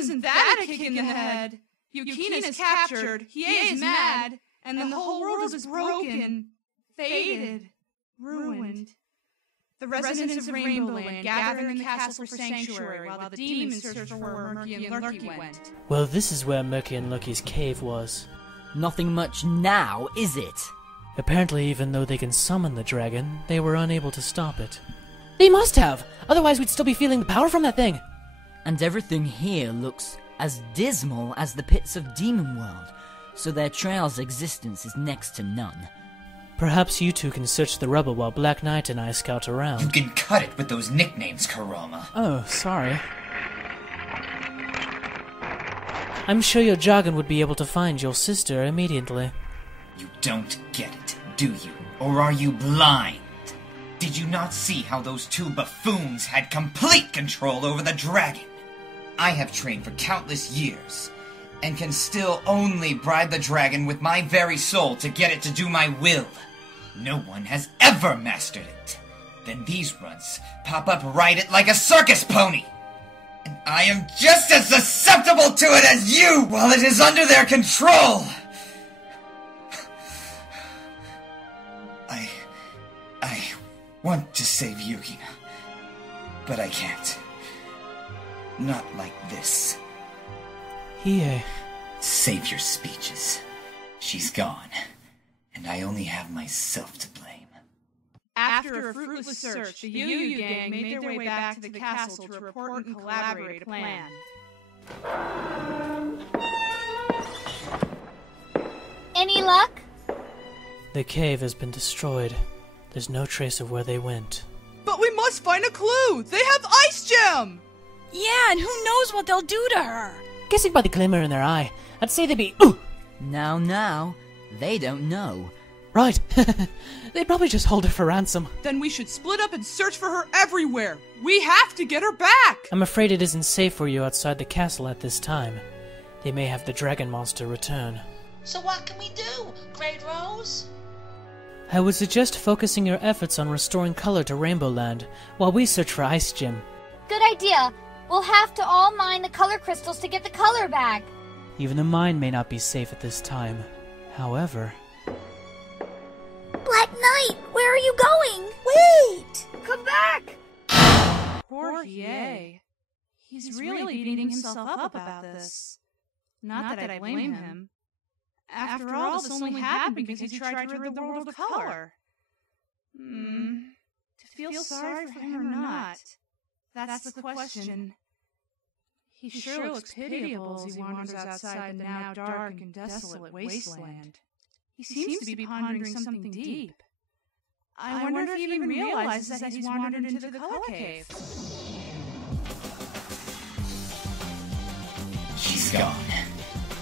Wasn't that a kick in the head? Yukina's captured, Hiei is mad, and the whole world is broken, faded, ruined. The residents of RainbowLand gather in the castle for sanctuary while the demons search for where Murky and Lurky went. Well, this is where Murky and Lurky's cave was. Nothing much now, is it? Apparently, even though they can summon the dragon, they were unable to stop it. They must have! Otherwise we'd still be feeling the power from that thing! And everything here looks as dismal as the pits of Demon World, so their trail's existence is next to none. Perhaps you two can search the rubble while Black Knight and I scout around. You can cut it with those nicknames, Kurama. Oh, sorry. I'm sure your jargon would be able to find your sister immediately. You don't get it, do you? Or are you blind? Did you not see how those two buffoons had complete control over the dragon? I have trained for countless years, and can still only bribe the dragon with my very soul to get it to do my will. No one has ever mastered it. Then these runts pop up right it like a circus pony. And I am just as susceptible to it as you while it is under their control. I want to save Yukina, but I can't. Not like this. Hiei. Save your speeches. She's gone, and I only have myself to blame. After a fruitless search, the Yu gang made their way back to the castle to report and collaborate a plan. Any luck? The cave has been destroyed. There's no trace of where they went. But we must find a clue! They have Ice Gem! Yeah, and who knows what they'll do to her? Guessing by the glimmer in their eye, I'd say they'd be ooh! Now, they don't know. Right. They'd probably just hold her for ransom. Then we should split up and search for her everywhere! We have to get her back! I'm afraid it isn't safe for you outside the castle at this time. They may have the dragon monster return. So what can we do, Great Rose? I would suggest focusing your efforts on restoring color to RainbowLand, while we search for Ice Gem. Good idea. We'll have to all mine the color crystals to get the color back. Even the mine may not be safe at this time. However... Black Knight, where are you going? Wait! Come back! Poor Hiei. He's really beating himself up about this. Not that I blame him. After all, this only happened because he tried to rid the world of color. To feel sorry for him or not, that's the question. He sure looks pitiable as he wanders outside the now dark and desolate wasteland. He seems to be pondering something deep. I wonder if he even realizes that he's wandered into the color cave. She's gone,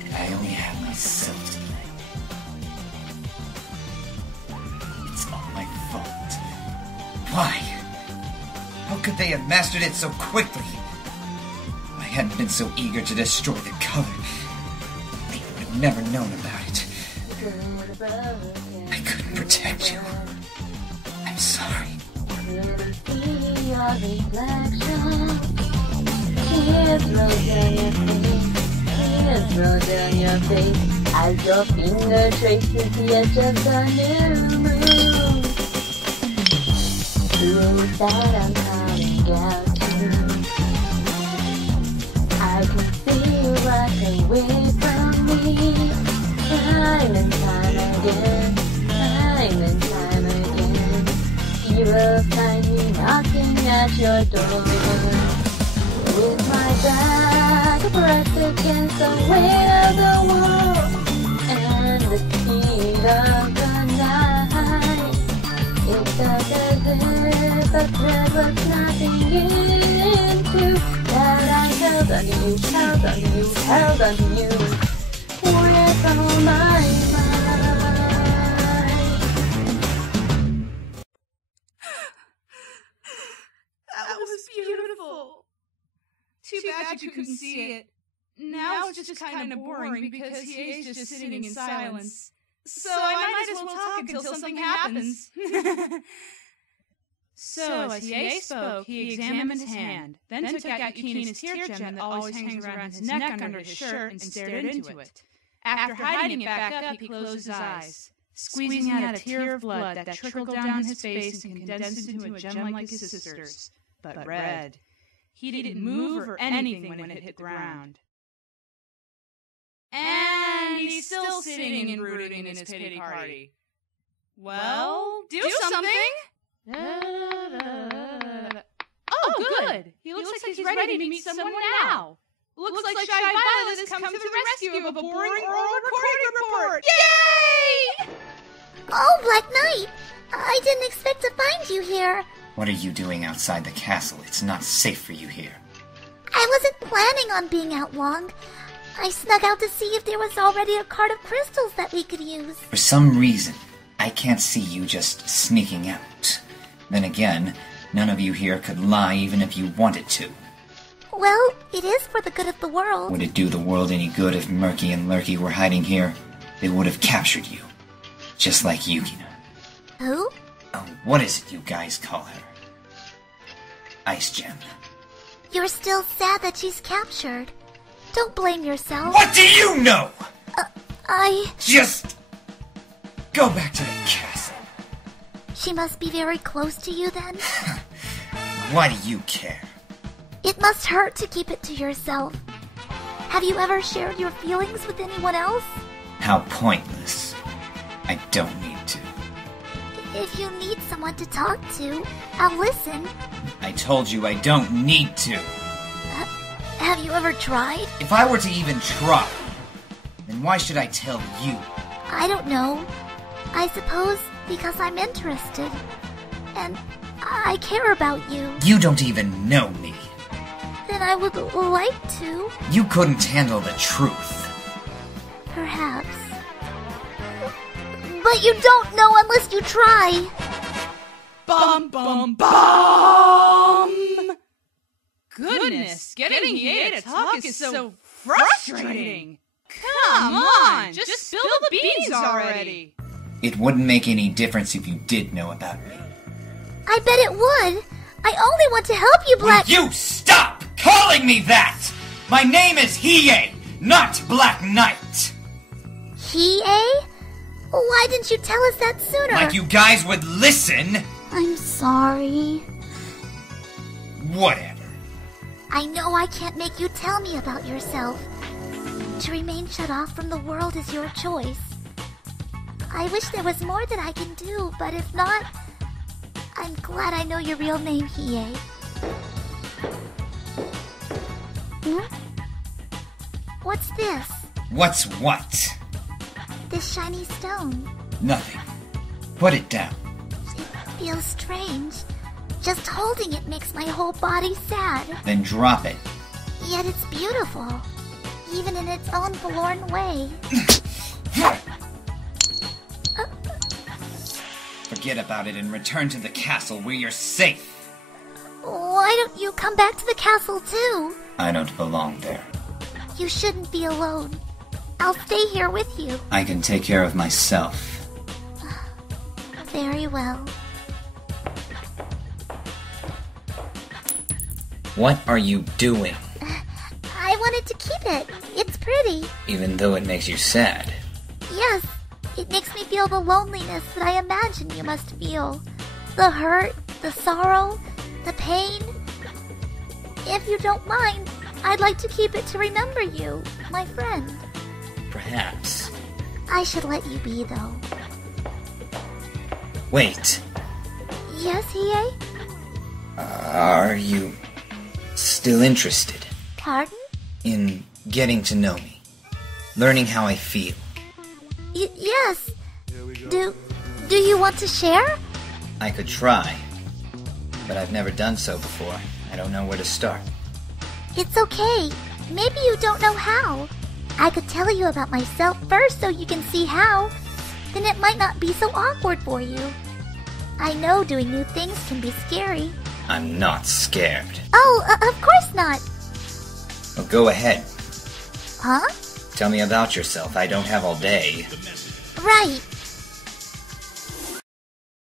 and I only have myself to blame. It's all my fault. Why? How could they have mastered it so quickly? If I hadn't been so eager to destroy the color, they would have never known about it. I couldn't protect you. I'm sorry. Tears roll down your face as your finger traces the edge of the new moon. Who's that I'm calling out to? I can see you right away from me. Time and time again, time and time again, you will find me knocking at your door. With my back pressed against the weight of the world and the speed of the night, it felt as if a thread was snapping into that I held on you, held on you, held on you. With all my might. That was beautiful. Too bad you couldn't see it. Now it's just kind of boring because Hiei's just sitting in silence. So I might as well talk until something happens. So, as Hiei spoke, he examined his hand, then took out Yukina's tear gem that always hangs around his neck under his shirt and stared into it. After hiding it back up, he closed his eyes, squeezing out a tear of blood that trickled down his face and condensed into a gem like his sister's, but red. He didn't move or anything when it hit the ground. And he's still sitting and brooding in his pity party. Well, do something! Oh, good! He looks like he's ready to meet someone now. Looks like Shy Violet has come to the rescue of a boring oral recording report! Yay! Oh, Black Knight! I didn't expect to find you here. What are you doing outside the castle? It's not safe for you here. I wasn't planning on being out long. I snuck out to see if there was already a cart of crystals that we could use. For some reason, I can't see you just sneaking out. Then again, none of you here could lie even if you wanted to. Well, it is for the good of the world. Would it do the world any good if Murky and Lurky were hiding here? They would have captured you. Just like Yukina. Who? Oh, what is it you guys call her? Ice Gem. You're still sad that she's captured. Don't blame yourself. What do you know? Just go back to the castle. She must be very close to you then? Why do you care? It must hurt to keep it to yourself. Have you ever shared your feelings with anyone else? How pointless. I don't need to. If you need someone to talk to, I'll listen. I told you I don't need to. Have you ever tried? If I were to even try, then why should I tell you? I don't know. I suppose because I'm interested. And I care about you. You don't even know me. Then I would like to. You couldn't handle the truth. Perhaps. But you don't know unless you try. Bum, bum, bum! Goodness, getting Hiei to talk is so frustrating. Come on, just spill the beans already. It wouldn't make any difference if you did know about me. I bet it would. I only want to help you, Black... Will you stop calling me that? My name is Hiei, not Black Knight. Hiei? Why didn't you tell us that sooner? Like you guys would listen. I'm sorry. Whatever. I know I can't make you tell me about yourself. To remain shut off from the world is your choice. I wish there was more that I can do, but if not, I'm glad I know your real name, Hiei. What's this? What's what? This shiny stone. Nothing. Put it down. It feels strange. Just holding it makes my whole body sad. Then drop it. Yet it's beautiful, even in its own forlorn way. Forget about it and return to the castle where you're safe. Why don't you come back to the castle too? I don't belong there. You shouldn't be alone. I'll stay here with you. I can take care of myself. Very well. What are you doing? I wanted to keep it. It's pretty. Even though it makes you sad. Yes, it makes me feel the loneliness that I imagine you must feel. The hurt, the sorrow, the pain. If you don't mind, I'd like to keep it to remember you, my friend. Perhaps. I should let you be, though. Wait. Yes, Hiei? Are you still interested? Pardon? In getting to know me. Learning how I feel. Yes. Do you want to share? I could try. But I've never done so before. I don't know where to start. It's okay. Maybe you don't know how. I could tell you about myself first so you can see how. Then it might not be so awkward for you. I know doing new things can be scary. I'm not scared. Oh, of course not. Well, go ahead. Huh? Tell me about yourself. I don't have all day. Right.